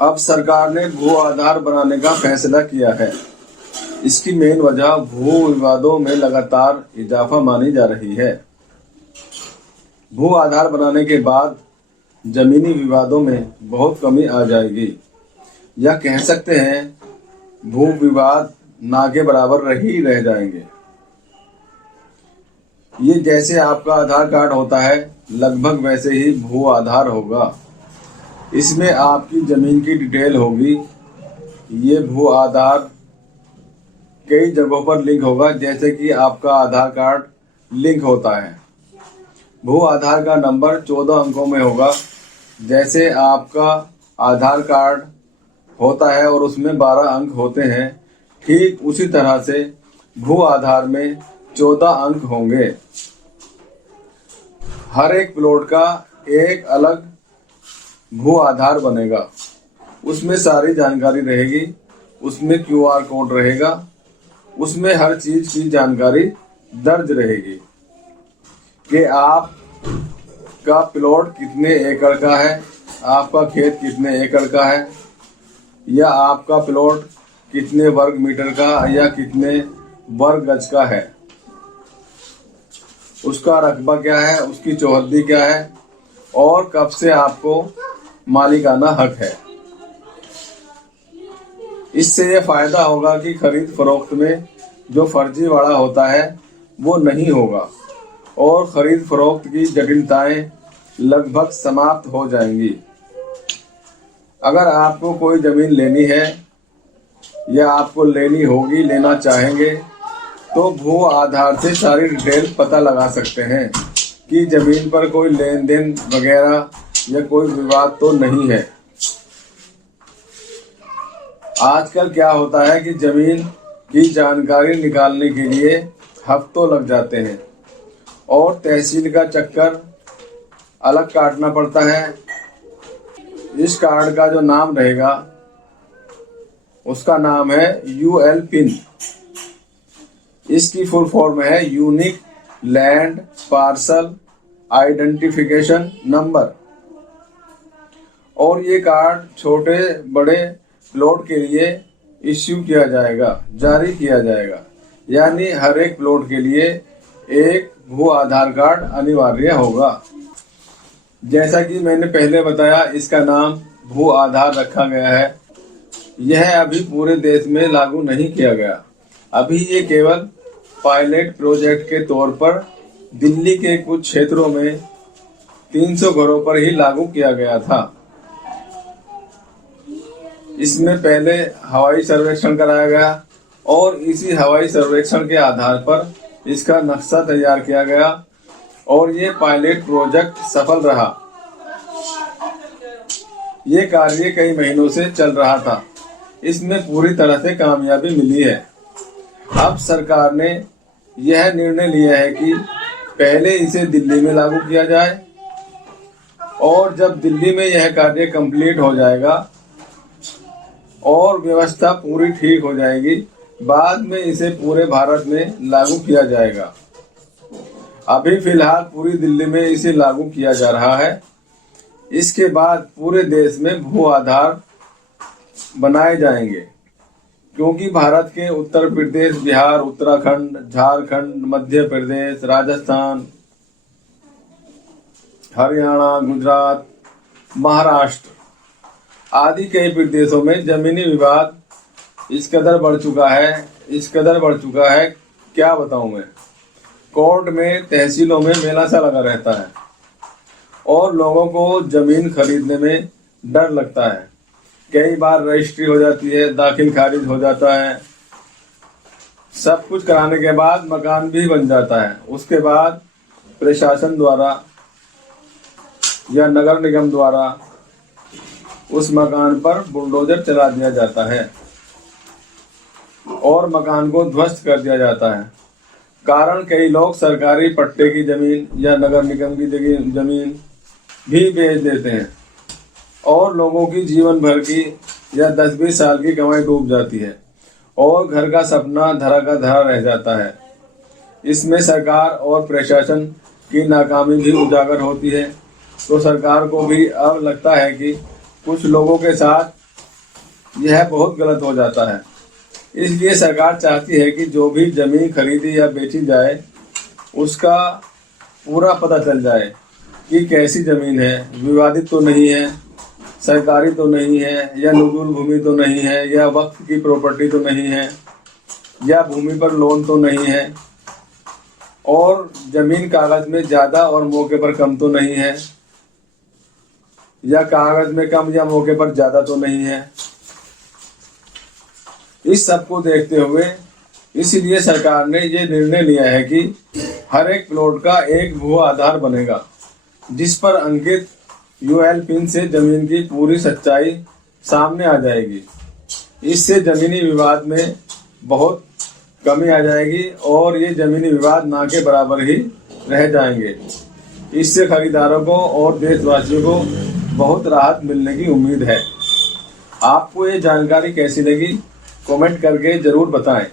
अब सरकार ने भू आधार बनाने का फैसला किया है। इसकी मेन वजह भू विवादों में लगातार इजाफा मानी जा रही है। भू आधार बनाने के बाद जमीनी विवादों में बहुत कमी आ जाएगी, या कह सकते हैं भू विवाद ना के बराबर ही रह जाएंगे। ये जैसे आपका आधार कार्ड होता है, लगभग वैसे ही भू आधार होगा। इसमें आपकी जमीन की डिटेल होगी। ये भू आधार कई जगहों पर लिंक होगा, जैसे कि आपका आधार कार्ड लिंक होता है। भू आधार का नंबर 14 अंकों में होगा। जैसे आपका आधार कार्ड होता है और उसमें 12 अंक होते हैं, ठीक उसी तरह से भू आधार में 14 अंक होंगे। हर एक प्लॉट का एक अलग भू आधार बनेगा। उसमें सारी जानकारी रहेगी, उसमें QR कोड रहेगा, उसमें हर चीज की जानकारी दर्ज रहेगी कि आप का प्लॉट कितने एकड़ का है, आपका खेत कितने एकड़ का है, या आपका प्लॉट कितने वर्ग मीटर का या कितने वर्ग गज का है, उसका रकबा क्या है, उसकी चौहद्दी क्या है, और कब से आपको मालिकाना हक है। इससे यह फायदा होगा कि खरीद फरोख्त में जो फर्जीवाड़ा होता है वो नहीं होगा और खरीद फरोख्त की जटिलताएं लगभग समाप्त हो जाएंगी। अगर आपको कोई जमीन लेनी है या आपको लेनी होगी, लेना चाहेंगे, तो भू आधार से सारी डिटेल पता लगा सकते हैं कि जमीन पर कोई लेन देन वगैरह या कोई विवाद तो नहीं है। आजकल क्या होता है कि जमीन की जानकारी निकालने के लिए हफ्तों लग जाते हैं और तहसील का चक्कर अलग काटना पड़ता है। इस कार्ड का जो नाम रहेगा उसका नाम है UL पिन। इसकी फुल फॉर्म है unique land parcel identification number. और ये कार्ड छोटे बड़े प्लॉट के लिए इश्यू किया जाएगा, जारी किया जाएगा। यानी हर एक प्लॉट के लिए एक भू आधार कार्ड अनिवार्य होगा। जैसा कि मैंने पहले बताया, इसका नाम भू आधार रखा गया है। यह अभी पूरे देश में लागू नहीं किया गया। अभी ये केवल पायलट प्रोजेक्ट के तौर पर दिल्ली के कुछ क्षेत्रों में 300 घरों पर ही लागू किया गया था। इसमें पहले हवाई सर्वेक्षण कराया गया और इसी हवाई सर्वेक्षण के आधार पर इसका नक्शा तैयार किया गया और ये पायलट प्रोजेक्ट सफल रहा। ये कार्य कई महीनों से चल रहा था। इसमें पूरी तरह से कामयाबी मिली है। अब सरकार ने यह निर्णय लिया है कि पहले इसे दिल्ली में लागू किया जाए और जब दिल्ली में यह कार्य कंप्लीट हो जाएगा और व्यवस्था पूरी ठीक हो जाएगी, बाद में इसे पूरे भारत में लागू किया जाएगा। अभी फिलहाल पूरी दिल्ली में इसे लागू किया जा रहा है। इसके बाद पूरे देश में भू आधार बनाए जाएंगे, क्योंकि भारत के उत्तर प्रदेश, बिहार, उत्तराखंड, झारखंड, मध्य प्रदेश, राजस्थान, हरियाणा, गुजरात, महाराष्ट्र आदि कई प्रदेशों में जमीनी विवाद इस कदर बढ़ चुका है, क्या बताऊं मैं। कोर्ट में, तहसीलों में मेला सा लगा रहता है और लोगों को जमीन खरीदने में डर लगता है। कई बार रजिस्ट्री हो जाती है, दाखिल खारिज हो जाता है, सब कुछ कराने के बाद मकान भी बन जाता है। उसके बाद प्रशासन द्वारा या नगर निगम द्वारा उस मकान पर बुलडोजर चला दिया जाता है और मकान को ध्वस्त कर दिया जाता है। कारण कई लोग सरकारी पट्टे की जमीन या नगर निगम की जमीन भी बेच देते हैं और लोगों की जीवन भर की या 10-20 साल की कमाई डूब जाती है और घर का सपना धरा का धरा रह जाता है। इसमें सरकार और प्रशासन की नाकामी भी उजागर होती है। तो सरकार को भी अब लगता है कि कुछ लोगों के साथ यह बहुत गलत हो जाता है। इसलिए सरकार चाहती है कि जो भी जमीन खरीदी या बेची जाए उसका पूरा पता चल जाए कि कैसी जमीन है, विवादित तो नहीं है, सरकारी तो नहीं है, या नुजूल भूमि तो नहीं है, या वक्फ की प्रॉपर्टी तो नहीं है, या भूमि पर लोन तो नहीं है, और जमीन कागज में ज़्यादा और मौके पर कम तो नहीं है, या कागज में कम या मौके पर ज़्यादा तो नहीं है। इस सब को देखते हुए इसीलिए सरकार ने ये निर्णय लिया है कि हर एक प्लॉट का एक भू आधार बनेगा, जिस पर अंकित यूएल पिन से जमीन की पूरी सच्चाई सामने आ जाएगी। इससे जमीनी विवाद में बहुत कमी आ जाएगी और ये जमीनी विवाद ना के बराबर ही रह जाएंगे। इससे खरीदारों को और देशवासियों को बहुत राहत मिलने की उम्मीद है। आपको ये जानकारी कैसी लगी, कमेंट करके ज़रूर बताएं।